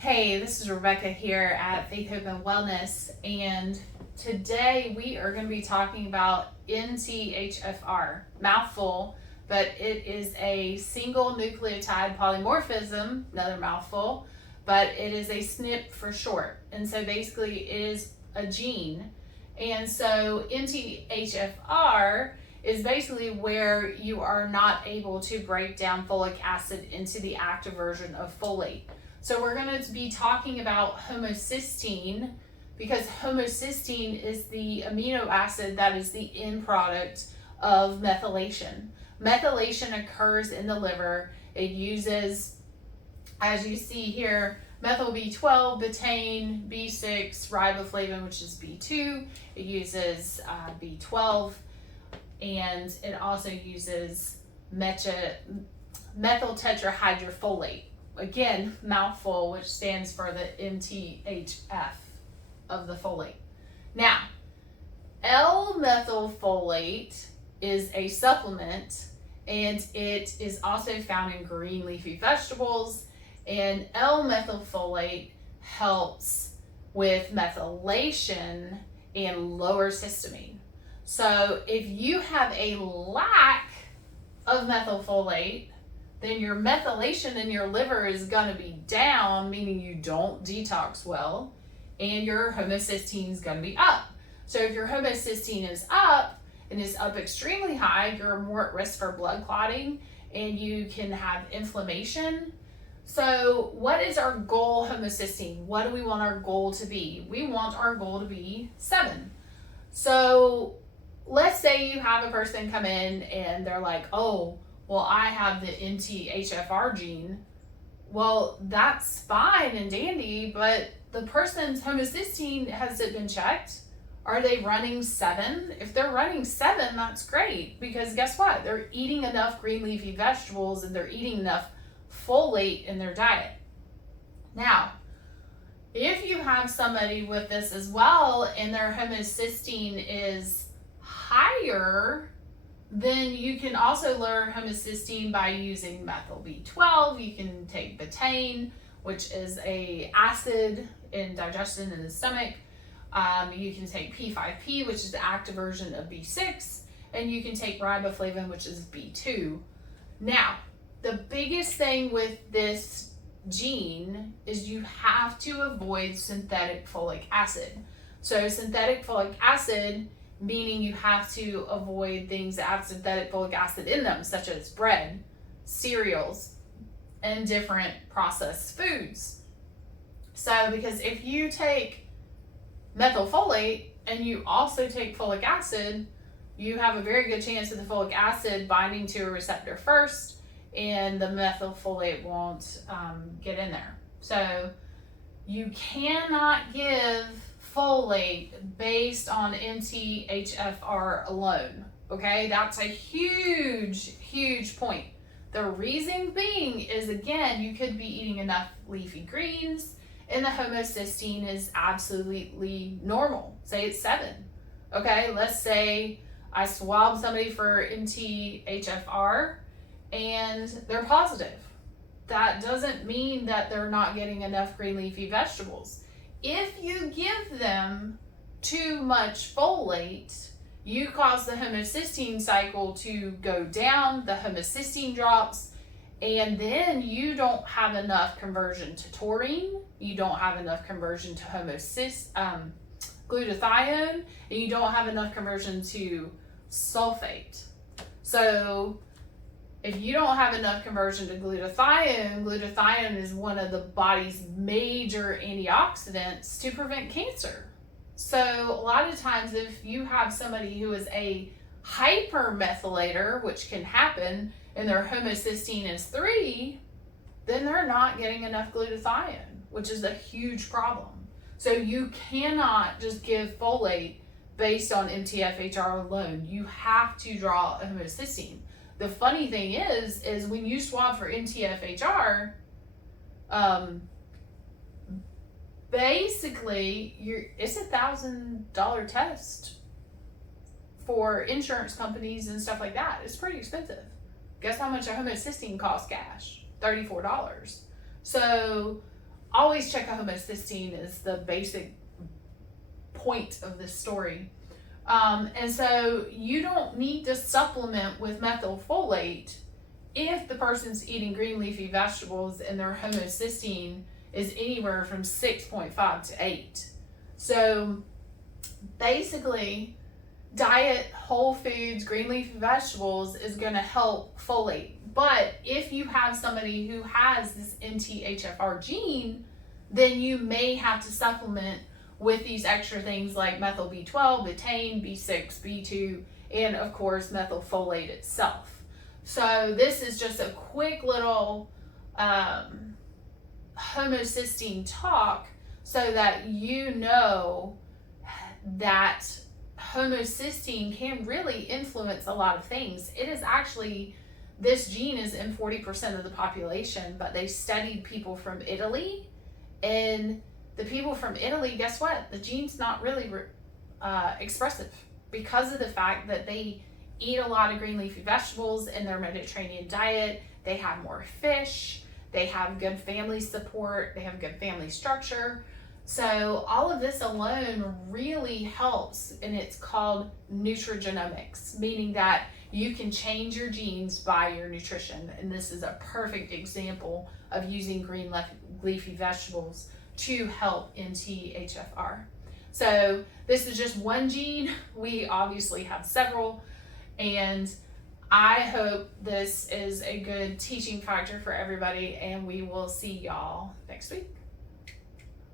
Hey, this is Rebecca here at Faith, Hope, and Wellness, and today we are going to be talking about MTHFR. Mouthful, but it is a single nucleotide polymorphism, another mouthful, but it is a SNP for short. And so basically it is a gene. And so MTHFR is basically where you are not able to break down folic acid into the active version of folate. So we're going to be talking about homocysteine because homocysteine is the amino acid that is the end product of methylation. Methylation occurs in the liver. It uses, as you see here, methyl B12, betaine, B6, riboflavin, which is B2. It uses B12, and it also uses methyl tetrahydrofolate. Again, mouthful, which stands for the MTHF of the folate. Now, L-methylfolate is a supplement, and it is also found in green leafy vegetables, and L-methylfolate helps with methylation and lower histamine. So if you have a lack of methylfolate, then your methylation in your liver is going to be down, meaning you don't detox well, and your homocysteine is going to be up. So if your homocysteine is up and is up extremely high, you're more at risk for blood clotting and you can have inflammation. So what is our goal homocysteine? What do we want our goal to be? We want our goal to be 7. So let's say you have a person come in and they're like, oh, well, I have the MTHFR gene. Well, that's fine and dandy, but the person's homocysteine, has it been checked? Are they running 7? If they're running 7, that's great, because guess what? They're eating enough green leafy vegetables and they're eating enough folate in their diet. Now, if you have somebody with this as well and their homocysteine is higher, then you can also lower homocysteine by using methyl B12. You can take betaine, which is a acid in digestion in the stomach. You can take P5P, which is the active version of B6, and you can take riboflavin, which is B2. Now, the biggest thing with this gene is you have to avoid synthetic folic acid. So synthetic folic acid, meaning you have to avoid things that have synthetic folic acid in them, such as bread, cereals, and different processed foods. So because if you take methylfolate and you also take folic acid, you have a very good chance of the folic acid binding to a receptor first, and the methylfolate won't get in there. So you cannot give folate based on MTHFR alone. Okay, that's a huge point. The reason being is, again, you could be eating enough leafy greens and the homocysteine is absolutely normal. Say it's 7. Okay, let's say I swab somebody for MTHFR and they're positive. That doesn't mean that they're not getting enough green leafy vegetables. If you give them too much folate, you cause the homocysteine cycle to go down, the homocysteine drops, and then you don't have enough conversion to taurine, you don't have enough conversion to glutathione, and you don't have enough conversion to sulfate. So if you don't have enough conversion to glutathione is one of the body's major antioxidants to prevent cancer. So a lot of times if you have somebody who is a hypermethylator, which can happen, and their homocysteine is 3, then they're not getting enough glutathione, which is a huge problem. So you cannot just give folate based on MTHFR alone. You have to draw a homocysteine. The funny thing is when you swab for MTHFR, basically it's $1,000 test for insurance companies and stuff like that. It's pretty expensive. Guess how much a homocysteine costs cash? $34. So always check a homocysteine is the basic point of this story. And so you don't need to supplement with methylfolate if the person's eating green leafy vegetables and their homocysteine is anywhere from 6.5 to 8. So basically, diet, whole foods, green leafy vegetables is going to help folate. But if you have somebody who has this MTHFR gene, then you may have to supplement with these extra things like methyl B12, betaine, B6, B2, and of course methylfolate itself. So this is just a quick little homocysteine talk so that you know that homocysteine can really influence a lot of things. It is actually, this gene is in 40% of the population, but they studied people from Italy, and the people from Italy, guess what? The gene's not really expressive because of the fact that they eat a lot of green leafy vegetables in their Mediterranean diet. They have more fish, they have good family support, they have good family structure. So all of this alone really helps, and it's called nutrigenomics, meaning that you can change your genes by your nutrition. And this is a perfect example of using green leafy vegetables to help MTHFR. So this is just one gene. We obviously have several, and I hope this is a good teaching factor for everybody, and we will see y'all next week.